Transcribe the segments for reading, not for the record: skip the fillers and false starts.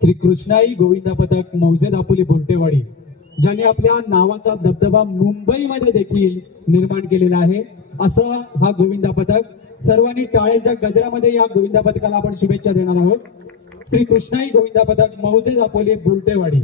श्री कृष्णाई गोविंदा पथक मौजे दापोली बोर्टेवाडी ज्याने आपल्या नावाचा दबदबा मुंबईमध्ये देखील निर्माण केलेला आहे असा हा गोविंदा पथक. सर्वांनी टाळ्यांच्या गजरामध्ये या गोविंदा पथकाला आपण शुभेच्छा देणार आहोत. श्री कृष्णाई गोविंदा पथक मौजे दापोली बोर्टेवाडी.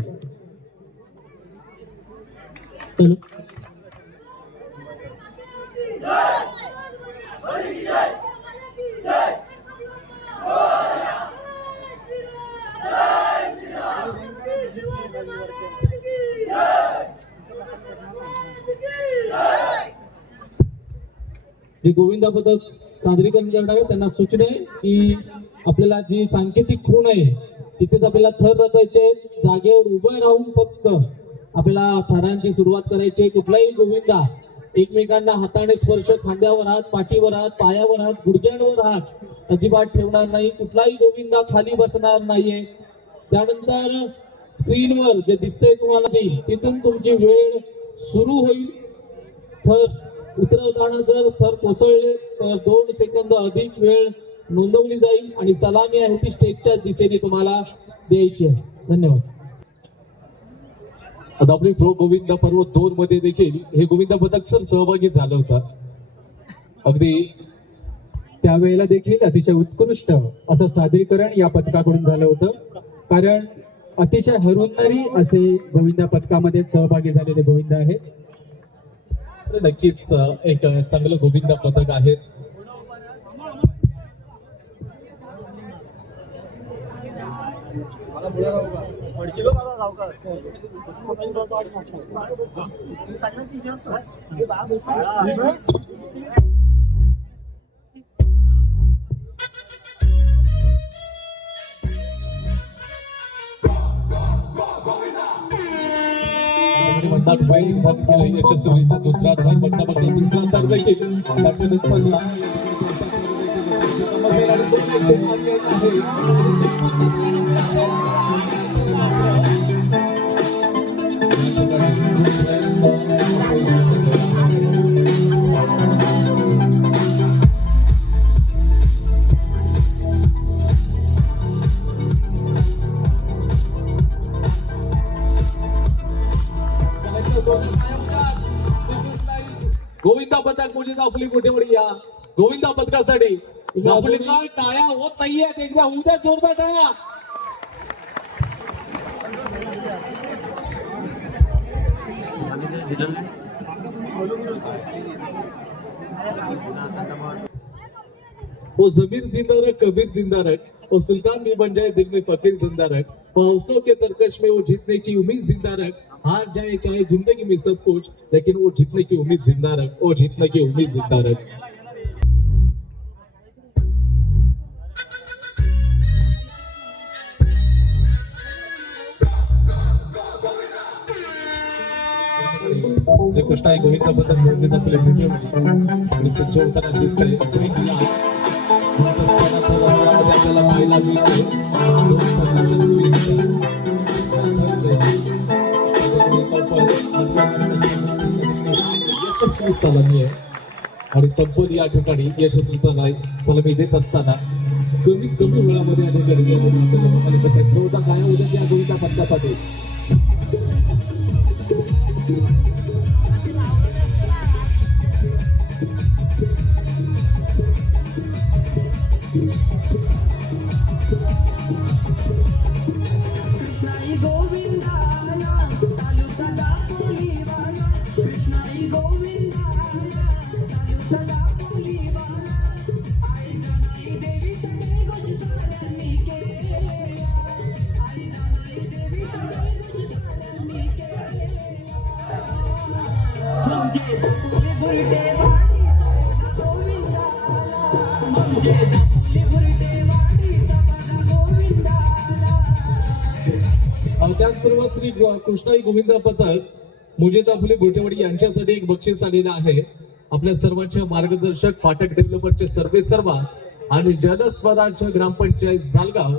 जे गोविंदा पथक सादरीकरण करणार आहे त्यांना सूचना आहे की आपल्याला जी सांकेतिक खूण आहे तिथेच आपल्याला थर रचायचे, जागेवर उभे राहून फक्त आपल्याला थरांची सुरुवात करायची. कुठलाही गोविंदा एकमेकांना हाताने स्पर्श, खांद्यावर हात, पाठीवर हात, पायावर हात, गुडघ्यांवर हात अजिबात ठेवणार नाही. कुठलाही गोविंदा खाली बसणार नाहीये. त्यानंतर स्क्रीनवर जे दिसतंय तुम्हाला तिथून तुमची वेळ सुरू होईल. थर उतरवताना जर थर कोसळले तर 2 सेकंद अधिक वेळ नोंदवली जाईल आणि सलामी आहे ती स्टेजच्या दिशेने तुम्हाला द्यायची आहे. धन्यवाद. आता आपली प्रो गोविंदा पर्व 2 मध्ये देखील हे गोविंदा पथक सर सहभागी झालं होतं. अगदी त्यावेळेला देखील अतिशय उत्कृष्ट असं सादरीकरण या पथकाकडून झालं होतं. कारण अतिशय हरहुन्नरी असे गोविंदा पथकामध्ये सहभागी झालेले गोविंदा आहेत. नक्कीच एक चांगलं गोविंदा पथक आहे. यशस्वीरित्या दुसरा थर बघता बघता दुसरा थर देखील त्याच्यानंतर गोविंदा पथक मुझे आपली मोठेवडी या गोविंदा पथकासाठी आपल्या टाळ्या होत नाहीयेत. एकदा उद्या जोरदार टाळ्या. वो जमीर जिंदा रख, कबीर जिंदा रख, वो सुल्तान भी बन जाए दिल में फकीर जिंदा रख, हौसलों के तरकश में वो जीतने की उम्मीद जिंदा रख. हार जाए चाहे जिंदगी में सब कुछ लेकिन वो जीतने की उम्मीद जिंदा रख, वो जीतने की उम्मीद जिंदा रख. श्री कृष्णा गोविंदा पथक निर्मित आपले व्हिडिओ आणि सज्ज होताना दिसत आहे. आपल्याला पाहायला मिळते सलामी आहे आणि तब्बल या ठिकाणी यशस्वीता नाही सलामी देत असताना कमीत कमी वेळामध्ये आणि गर्दी काय उद्या या गोविंदा पथकासाठी त्याचबरोबर श्री कृष्णाई गोविंद पथक मुजेदा फुले बुरटेवाडी यांच्यासाठी एक बक्षीस आलेलं आहे. आपल्या सर्वांच्या मार्गदर्शक फाटक डेव्हलपरचे सर्वे सर्वा आणि जनस्वराज्य ग्रामपंचायत सालगाव